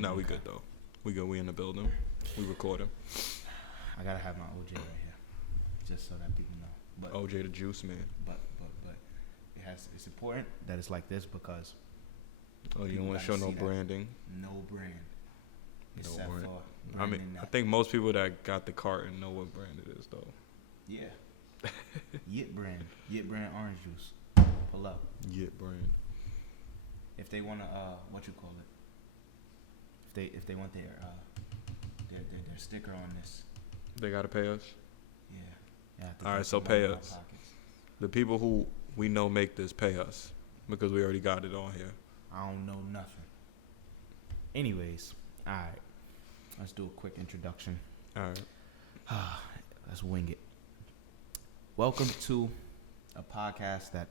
No, we good though. We good. We in the building. We recording. I gotta have my OJ right here, just so that people know. But OJ the Juice Man. But it's important that it's like this because. Oh, you don't want to show no branding. No brand. No Except brand. for I mean, I think most people that got the carton know what brand it is though. Yeah. Yit brand orange juice. Pull up. Yit brand. If they wanna what you call it? If they want their sticker on this. They gotta pay us. Yeah. All right, so pay us. The people who we know make this pay us because we already got it on here. I don't know nothing. Anyways, all right. Let's do a quick introduction. All right. Let's wing it. Welcome to a podcast that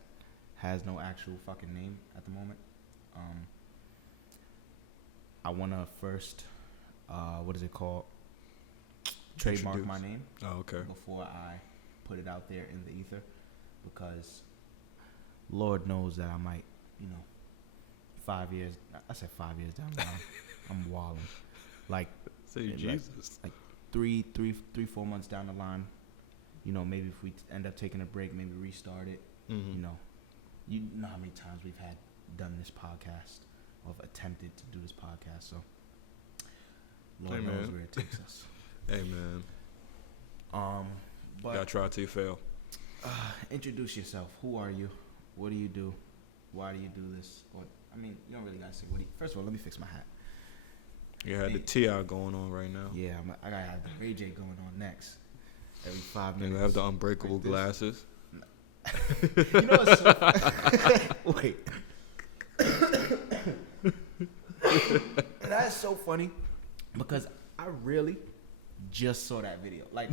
has no actual fucking name at the moment. I want to first, what is it called? Trademark my name. Oh, okay. Before I put it out there in the ether, because Lord knows that I might, 5 years. I said 5 years down the line. I'm walling. Like, say Jesus. Like 4 months down the line, maybe if we end up taking a break, maybe restart it. Mm-hmm. You know how many times we've done this podcast or have attempted to do this podcast. So Lord knows where it takes us. Hey man. But gotta try till you fail. Introduce yourself. Who are you? What do you do? Why do you do this? Or you don't really gotta say what. First of all, let me fix my hat. You had the T.I. going on right now. Yeah, I gotta have the Ray J going on next. Every 5 minutes. You have the unbreakable like glasses. You know what's so wait. That's so funny because I really just saw that video. Like,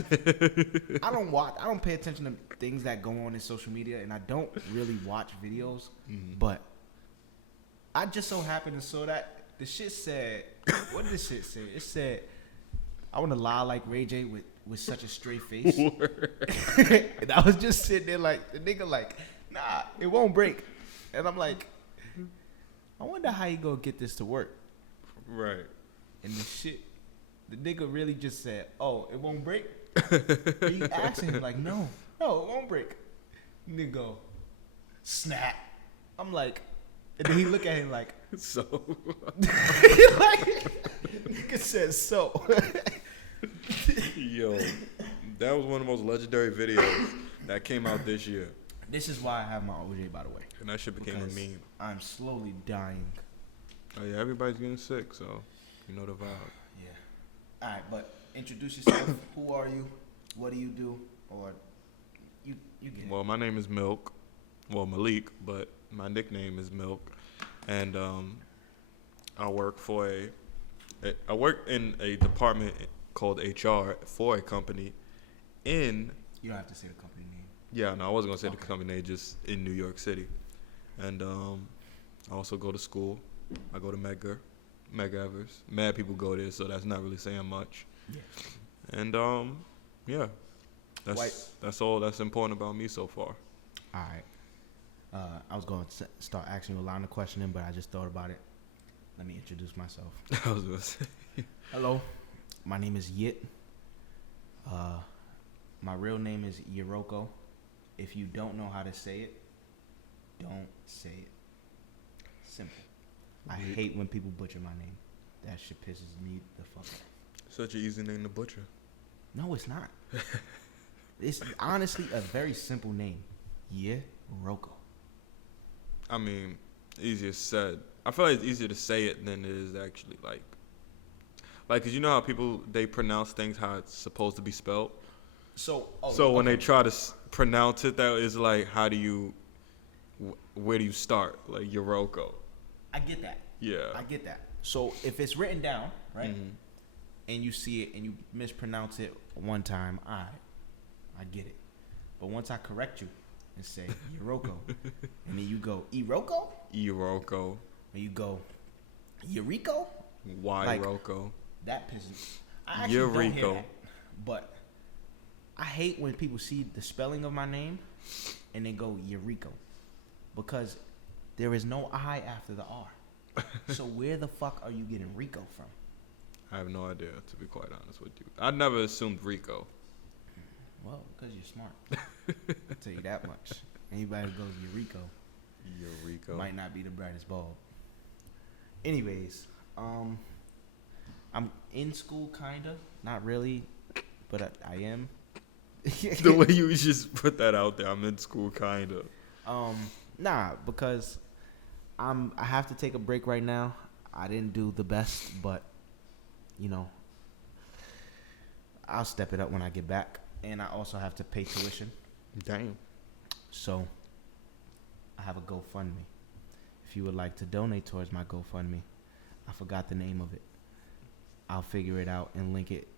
I don't pay attention to things that go on in social media, and I don't really watch videos. Mm-hmm. But I just so happened to saw that. The shit said, what did this shit say? It said, I want to lie like Ray J with such a straight face. And I was just sitting there like, the nigga like, nah, it won't break. And I'm like, I wonder how you gonna get this to work. Right. And the nigga really just said, oh, it won't break? And you asking him like, no, it won't break. Nigga go, snap. I'm like, and then he look at him like, so. like, nigga said so. Yo, that was one of the most legendary videos that came out this year. This is why I have my OJ, by the way. And that shit became a meme. I'm slowly dying. Oh yeah, everybody's getting sick, so you know the vibe. Yeah. All right, but introduce yourself. Who are you? What do you do? Or you get it. Well, my name is Milk. Well, Malik, but my nickname is Milk, and I work I work in a department called HR for a company in. You don't have to say the company name. Yeah, no, I wasn't gonna say the company name, just in New York City, and I also go to school. I go to Medgar Evers. Mad people go there, so that's not really saying much. Yeah. And yeah, that's all that's important about me so far. All right. I was going to start asking you a line of questioning, but I just thought about it. Let me introduce myself. I was gonna say. Hello, my name is Yit. My real name is Yoroko. If you don't know how to say it, don't say it. Simple. I hate when people butcher my name. That shit pisses me the fuck off. Such an easy name to butcher. No, it's not. It's honestly a very simple name. Yoroko. I mean, easier said. I feel like it's easier to say it than it is actually like, cause you know how people they pronounce things how it's supposed to be spelled. So when they try to pronounce it, that is like, where do you start? Like Yoroko. I get that. Yeah. I get that. So if it's written down, right, mm-hmm. and you see it and you mispronounce it one time, I get it. But once I correct you and say Yoroko, and then you go Iroko, and you go Eureko, Yroko, that pisses. I actually don't hear that, but I hate when people see the spelling of my name and they go Eureko, because there is no I after the R. So where the fuck are you getting Rico from? I have no idea, to be quite honest with you. I never assumed Rico. Well, because you're smart. I'll tell you that much. Anybody who goes Eureka might not be the brightest bulb. Anyways, I'm in school, kinda. Not really, but I am. The way you just put that out there, I'm in school, kinda. Nah, because I have to take a break right now. I didn't do the best, but you know, I'll step it up when I get back, and I also have to pay tuition. Damn. So I have a GoFundMe. If you would like to donate towards my GoFundMe, I forgot the name of it. I'll figure it out and link it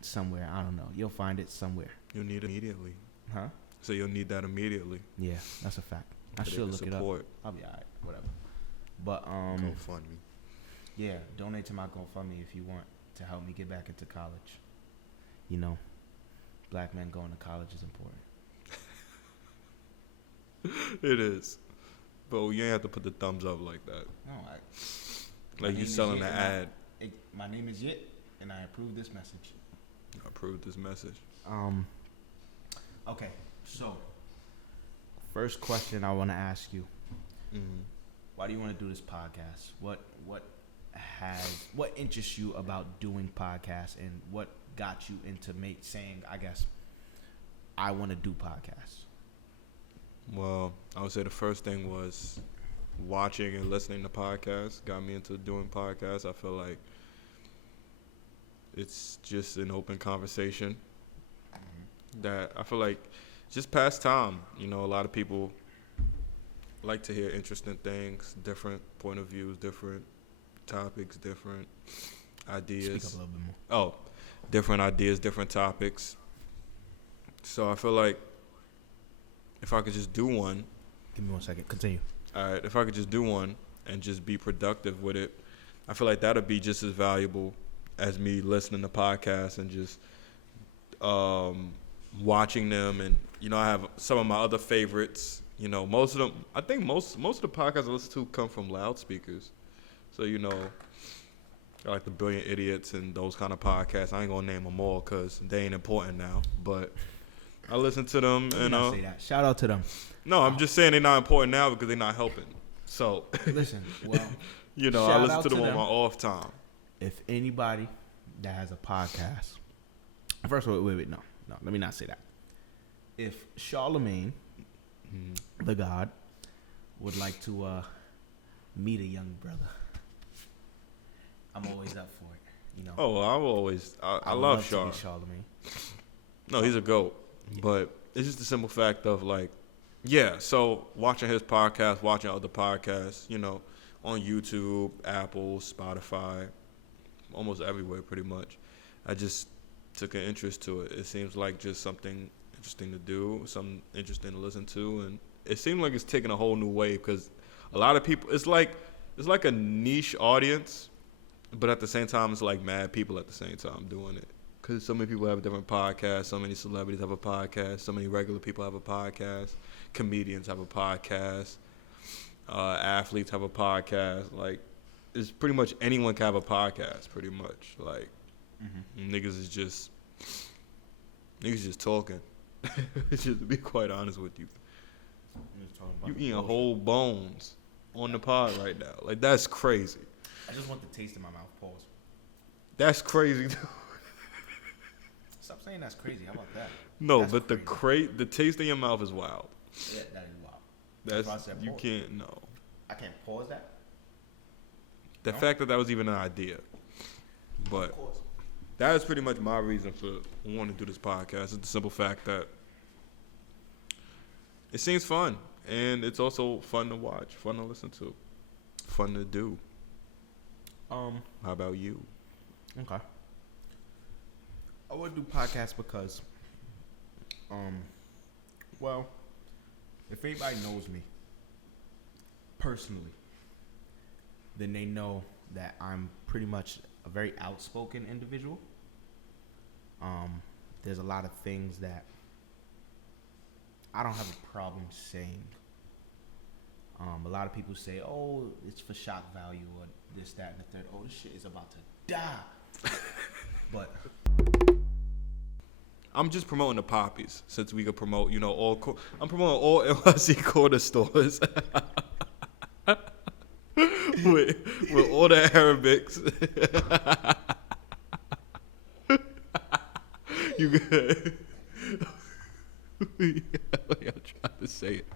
somewhere. I don't know. You'll find it somewhere. You'll need it immediately. Huh? So you'll need that immediately. Yeah, that's a fact. I So they should can look support. it up. I'll be alright. Whatever. But GoFundMe. yeah, donate to my GoFundMe if you want to help me get back into college. You know, black men going to college is important. It is. But you ain't have to put the thumbs up like that. No, Like you selling an ad. My name is Yit, and I approve this message. I approved this message. Okay, so first question I want to ask you: why do you want to do this podcast? What interests you about doing podcasts, and what got you into saying, I guess, I want to do podcasts? Well, I would say the first thing was watching and listening to podcasts got me into doing podcasts. I feel like it's just an open conversation that I feel like just pass time. You know, a lot of people like to hear interesting things, different point of views, different topics, different ideas. Speak up a little bit more. Oh, different ideas, different topics. So I feel like if I could just do one. Give me 1 second. Continue. All right, if I could just do one and just be productive with it, I feel like that would be just as valuable as me listening to podcasts and just watching them. And, you know, I have some of my other favorites. You know, most of them, I think most of the podcasts I listen to come from loudspeakers. So, you know, like the Brilliant Idiots and those kind of podcasts. I ain't going to name them all because they ain't important now. But I listen to them. And say that. Shout out to them. No, I'm just saying they're not important now because they're not helping. So, listen, well, you know, I listen to them on my off time. If anybody that has a podcast, first of all, wait, no, let me not say that. If Charlemagne, the God, would like to meet a young brother, I'm always up for it. You know. Oh, well, I love Charlemagne. No, he's a GOAT. But it's just the simple fact of like, yeah, so watching his podcast, watching other podcasts, you know, on YouTube, Apple, Spotify, almost everywhere pretty much. I just took an interest to it. It seems like just something interesting to do, something interesting to listen to, and it seemed like it's taking a whole new wave because a lot of people, it's like a niche audience, but at the same time, it's like mad people at the same time doing it. Because so many people have different podcasts, so many celebrities have a podcast, so many regular people have a podcast, comedians have a podcast, athletes have a podcast. Like, it's pretty much anyone can have a podcast, pretty much. Like, niggas is just talking. Just to be quite honest with you. You eating whole bones on the pod right now. Like, that's crazy. I just want the taste in my mouth. Pause. That's crazy, too. Stop saying that's crazy. How about that? No, that's but crazy. the taste in your mouth is wild. Yeah, that is wild. That's you pause. can't know. I can't pause that. The fact that was even an idea, but that is pretty much my reason for wanting to do this podcast. It's the simple fact that it seems fun, and it's also fun to watch, fun to listen to, fun to do. How about you? Okay. I would do podcasts because, well, if anybody knows me personally, then they know that I'm pretty much a very outspoken individual. There's a lot of things that I don't have a problem saying. A lot of people say, oh, it's for shock value or this, that, and the third. Oh, this shit is about to die. But I'm just promoting the poppies since we could promote, I'm promoting all NYC corner stores with all the Arabics. You good? I'm trying to say it.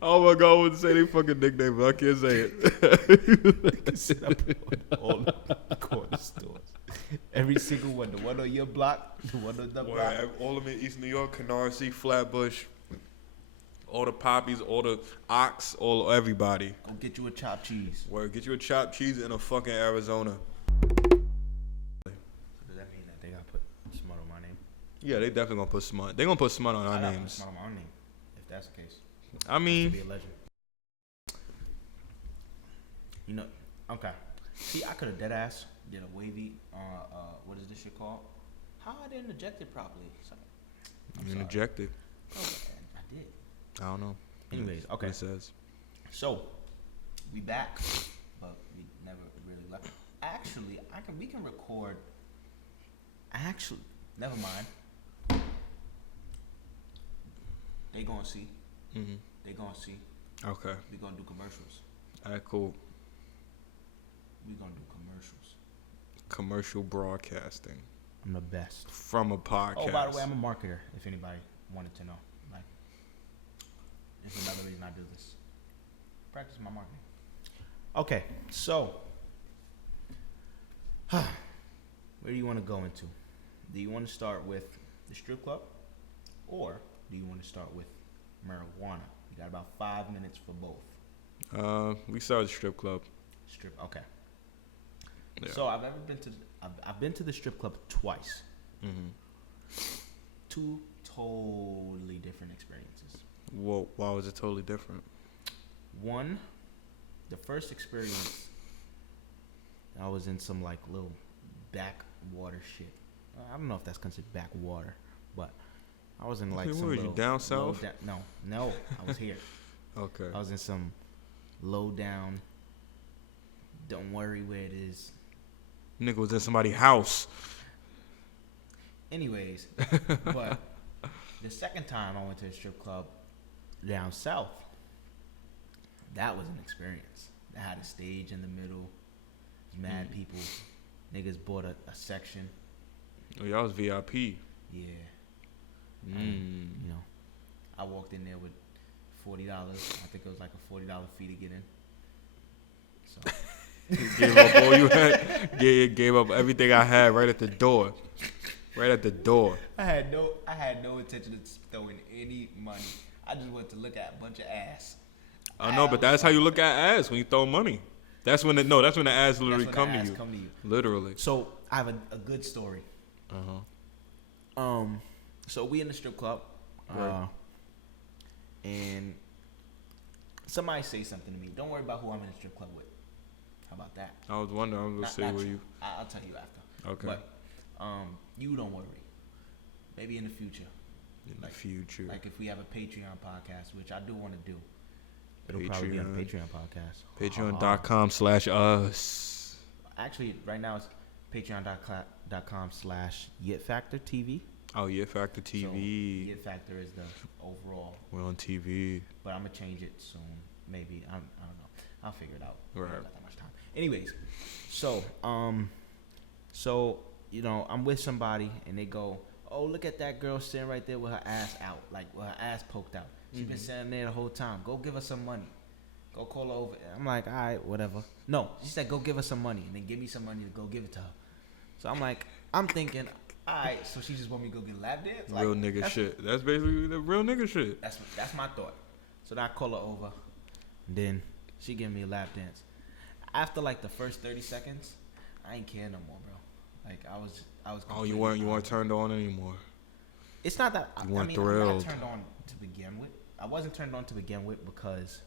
Oh my God, I wouldn't say they fucking nickname, but I can't say it. All the corner stores. Every single one. The one on your block, the one on the block. All of them in East New York, Canarsie, Flatbush, all the poppies, all the ox, everybody. Go get you a chopped cheese. Word, get you a chopped cheese in a fucking Arizona. So does that mean that they gotta put smut on my name? Yeah, they definitely gonna put smut. They gonna put smut on our names. Smut on my name, if that's the case. I mean, be a legend. Okay. See, I could have dead ass did a wavy. What is this shit called? How I didn't eject it properly? you ejected. Oh, I did. I don't know. Anyways, okay. It says. So, we back, but we never really left. Actually, we can record. Actually, never mind. They gonna see. Mm-hmm. They gonna see. Okay. We gonna do commercials. All right, cool. We gonna do commercials. Commercial broadcasting. I'm the best. From a podcast. Oh, by the way, I'm a marketer, if anybody wanted to know. Like, it's another reason I do this. Practice my marketing. Okay, so, where do you want to go into? Do you want to start with the strip club? Or do you want to start with marijuana? You got about 5 minutes for both. We started the strip club. Okay. Yeah. So I've been to the strip club twice. Mm-hmm. Two totally different experiences. Whoa, why was it totally different? One, the first experience, I was in some like little backwater shit. I don't know if that's considered backwater, but I was in like Where some were little you, down south? No, I was here. Okay. I was in some low down, don't worry where it is. Nigga was in somebody's house. Anyways, but the second time I went to a strip club down south, that was an experience. They had a stage in the middle. Mad people. Niggas bought a section. Oh, y'all was VIP. Yeah. Mm. I walked in there with $40. I think it was like a $40 fee to get in. So Gave up all you had. Gave up everything I had right at the door. Right at the door. I had no intention of throwing any money. I just wanted to look at a bunch of ass. I know, but that's how you look at ass when you throw money. That's when the ass literally come to you. Literally. So I have a good story. So we in the strip club, right. And somebody say something to me. Don't worry about who I'm in the strip club with. How about that? I was wondering. I was gonna say where you. I'll tell you after. Okay. But you don't worry. Maybe in the future. In the future. Like if we have a Patreon podcast, which I do want to do. It'll probably be on a Patreon podcast. Patreon.com/us. Actually, right now it's patreon.com/YitFactorTV. Oh, Yit Factor TV. So, Yit Factor is the overall. We're on TV. But I'm going to change it soon. Maybe. I don't know. I'll figure it out. Right. I don't got that much time. Anyways, so I'm with somebody and they go, oh, look at that girl sitting right there with her ass out, like with her ass poked out. She's been sitting there the whole time. Go give her some money. Go call her over. I'm like, all right, whatever. No, she said, go give her some money and then give me some money to go give it to her. So I'm thinking, all right, so she just want me to go get a lap dance? Like, real nigga shit. That's basically the real nigga shit. That's my thought. So then I call her over. And then she give me a lap dance. After like the first 30 seconds, I ain't care no more, bro. Like I was. Oh, you weren't turned on anymore. It's not that. You weren't I'm thrilled. not turned on to begin with. I wasn't turned on to begin with because.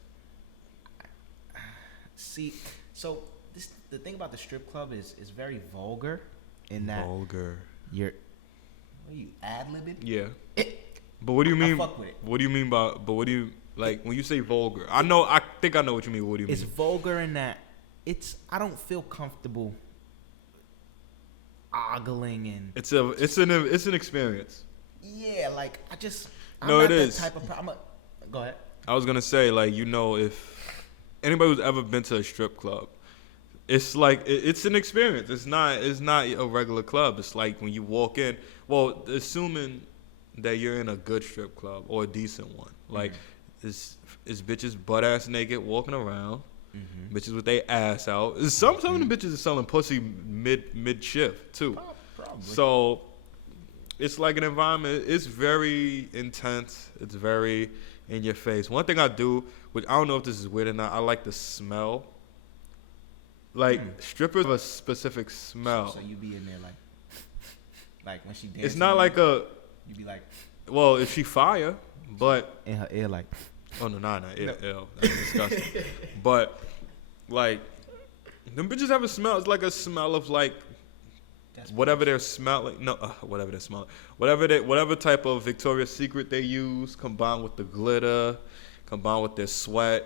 See, so the thing about the strip club is very vulgar. In that vulgar. What are you ad-libbing? Yeah. But what do you mean? I fuck with it. What do you mean by? But what do you like when you say vulgar? I know. think I know what you mean. What do you It's mean? vulgar in that I don't feel comfortable ogling and It's an experience. yeah, like I'm No, not it that is. type of go ahead. I was gonna say, like, if anybody who's ever been to a strip club, it's like it's an experience. It's not a regular club. It's like when you walk in. Well, assuming that you're in a good strip club or a decent one, like it's bitches butt ass naked walking around, bitches with their ass out. Some of the bitches are selling pussy mid shift too. Probably. So it's like an environment. It's very intense. It's very in your face. One thing I do, which I don't know if this is weird or not, I like the smell. Like strippers have a specific smell. So you be in there like when she dances. It's not like a. You be like. Well, if she fire, but In her ear like. oh no, nah, ew, that's disgusting. But like, them bitches have a smell. It's like a smell of like. Whatever they're smelling, whatever type of Victoria's Secret they use, combined with the glitter, combined with their sweat,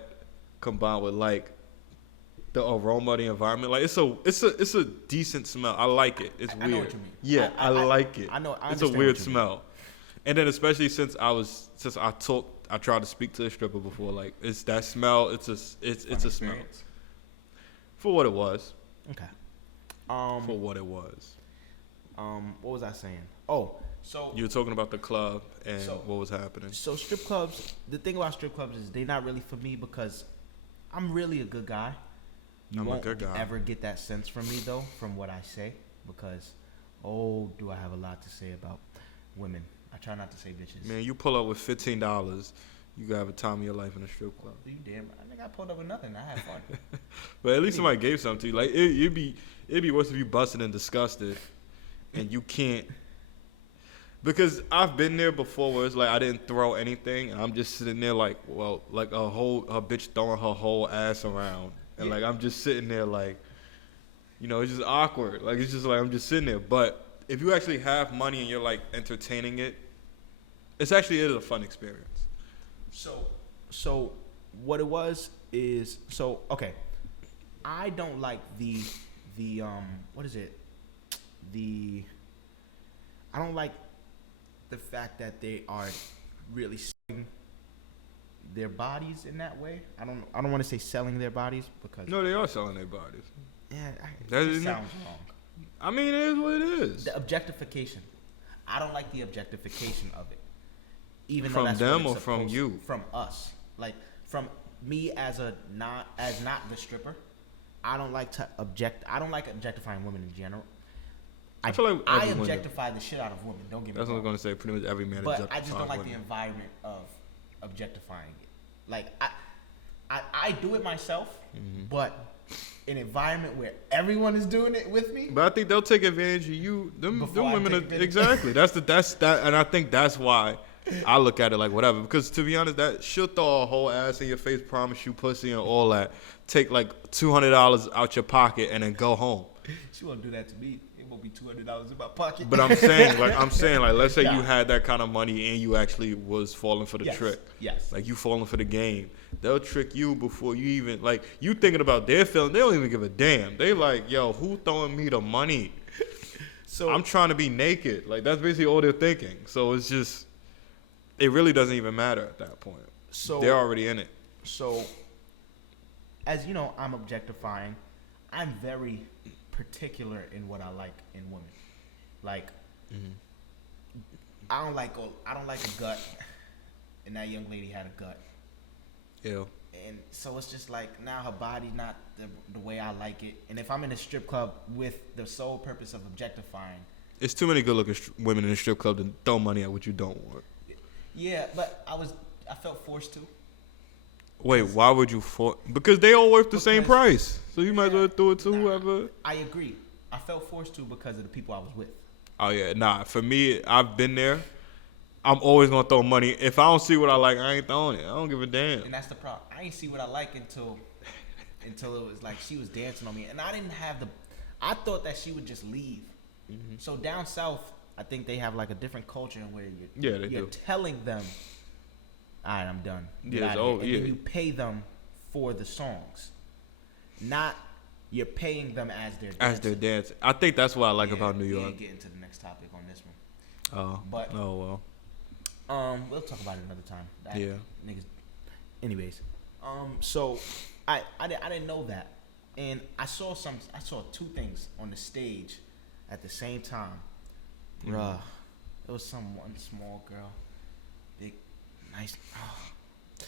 combined with like the aroma of the environment, like it's a decent smell. I like it. It's weird. I know what you mean. Yeah, I like it. I know. It's a weird smell. And then especially since I tried to speak to a stripper before, like it's that smell. It's a smell. For what it was. Okay. For what it was. What was I saying? Oh, so you were talking about the club and what was happening. So strip clubs. The thing about strip clubs is they're not really for me because I'm really a good guy. You won't ever get that sense from me though, from what I say, because do I have a lot to say about women? I try not to say bitches. Man, you pull up with $15, you gotta have a time of your life in a strip club. You damn. I think I pulled up with nothing. I had fun. But at least somebody gave something to you. Like it'd be worse if you busted and disgusted. And you can't, because I've been there before where it's like I didn't throw anything. And I'm just sitting there like, well, like a bitch throwing her whole ass around. And like I'm just sitting there like, it's just awkward. Like it's just like I'm just sitting there. But if you actually have money and you're like entertaining it, it is a fun experience. So what it was is, okay. I don't like the what is it? I don't like the fact that they are really selling their bodies in that way. I don't want to say selling their bodies because no, they are selling their bodies. Yeah, that sounds wrong. I mean, it is what it is. The objectification. I don't like the objectification of it. Even from though that's them what or it's from you? From us. Like from me as not the stripper. I don't like objectifying women in general. I feel like I objectify the shit out of women. Don't get me wrong. That's what I'm gonna say. Pretty much every man. But I just don't like the environment of objectifying it. Like I do it myself, but an environment where everyone is doing it with me. But I think they'll take advantage of you. Them women are exactly. That's that, and I think that's why I look at it like whatever. Because to be honest, that she'll throw a whole ass in your face, promise you pussy and all that. Take like $200 out your pocket and then go home. She won't do that to me. It won't be $200 in my pocket. But I'm saying, let's say you had that kind of money and you actually was falling for the trick. Yes. Like you falling for the game. They'll trick you before you even you thinking about their feeling. They don't even give a damn. They like, yo, who throwing me the money? So I'm trying to be naked. Like that's basically all they're thinking. So it's just, it really doesn't even matter at that point. So they're already in it. So, as you know, I'm objectifying. I'm very particular in what I like in women. Like, I don't like a gut, and that young lady had a gut. Ew. And so it's just like now her body not the way I like it. And if I'm in a strip club with the sole purpose of objectifying, it's too many good-looking women in a strip club to throw money at what you don't want. Yeah, but I felt forced to. Wait, why would you because they all worth the same price. So you might as well do it to whoever. I agree. I felt forced to because of the people I was with. Oh yeah, nah. For me, I've been there. I'm always gonna throw money. If I don't see what I like, I ain't throwing it. I don't give a damn. And that's the problem. I ain't see what I like until it was like she was dancing on me, and I didn't have I thought that she would just leave. So down south, I think they have like a different culture where you're telling them, all right, I'm done. Yeah, and then you pay them for the songs, not you're paying them as their dancer. As their dance. I think that's what I like about New York. We ain't getting to the next topic on this one. Oh. But Oh well. We'll talk about it another time. Yeah. Niggas. Anyways, so I didn't know that, and I saw two things on the stage at the same time. Bruh, it was one small girl, big, nice. Oh.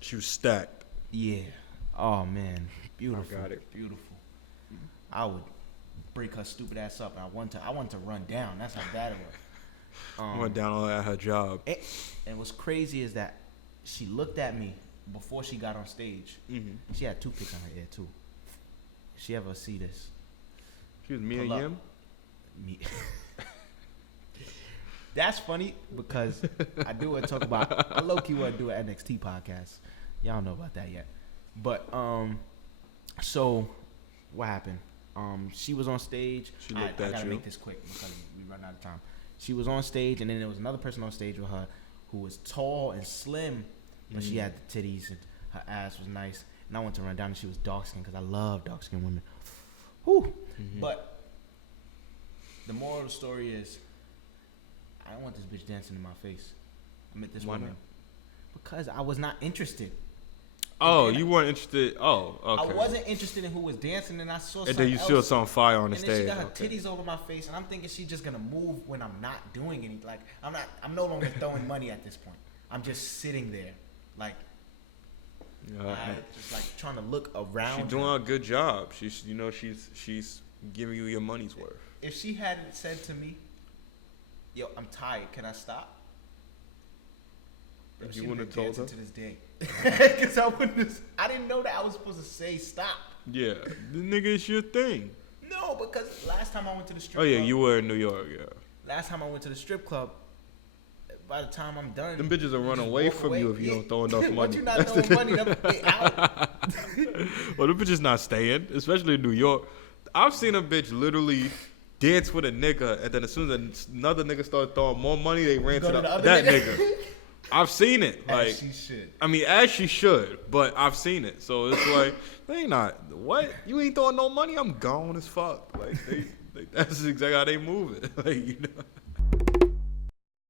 She was stacked. Yeah. Oh man, beautiful. I got it. Beautiful. I would break her stupid ass up. I wanted to run down. That's how bad it was. Went down all at her job. And what's crazy is that she looked at me before she got on stage. Mm-hmm. She had toothpicks on her ear too. If she ever see this, She was Mia pull up. Yim. Me. That's funny because I low-key want to do an NXT podcast. Y'all don't know about that yet. But so what happened? She was on stage. She looked I at gotta you. make this quick because we run out of time. She was on stage, and then there was another person on stage with her who was tall and slim, but she had the titties and her ass was nice. And I went to run down, and she was dark skinned because I love dark skinned women. Whew. Mm-hmm. But the moral of the story is, I don't want this bitch dancing in my face. I met this Why woman not? because I was not interested. Oh, then you weren't interested. Oh, okay. I wasn't interested in who was dancing, and I saw. And then you saw some fire on the and stage. then she got her Okay. titties over my face, and I'm thinking she's just gonna move when I'm not doing anything. Like I'm no longer throwing money at this point. I'm just sitting there, like just like trying to look around. She's doing a good job. She's giving you your money's worth. If she hadn't said to me, "Yo, I'm tired. Can I stop?" You She wouldn't been have told dancing her? to this day. Because I didn't know that I was supposed to say stop. Yeah, the nigga, it's your thing. No, because last time I went to the strip Oh yeah, club, you were in New York. Yeah. last time I went to the strip club, by the time I'm done, Them bitches will you run just away walk from you if you don't throw enough money. Once you're not throwing money, they out. Well, them bitches not staying, especially in New York. I've seen a bitch literally dance with a nigga, and then as soon as another nigga started throwing more money, they ran Go to to the other that nigga. nigga. I've seen it. Like, As she should. I mean, as she should, but I've seen it. So it's like, they ain't not, what? You ain't throwing no money? I'm gone as fuck. Like, that's exactly how they move it. Like, you know?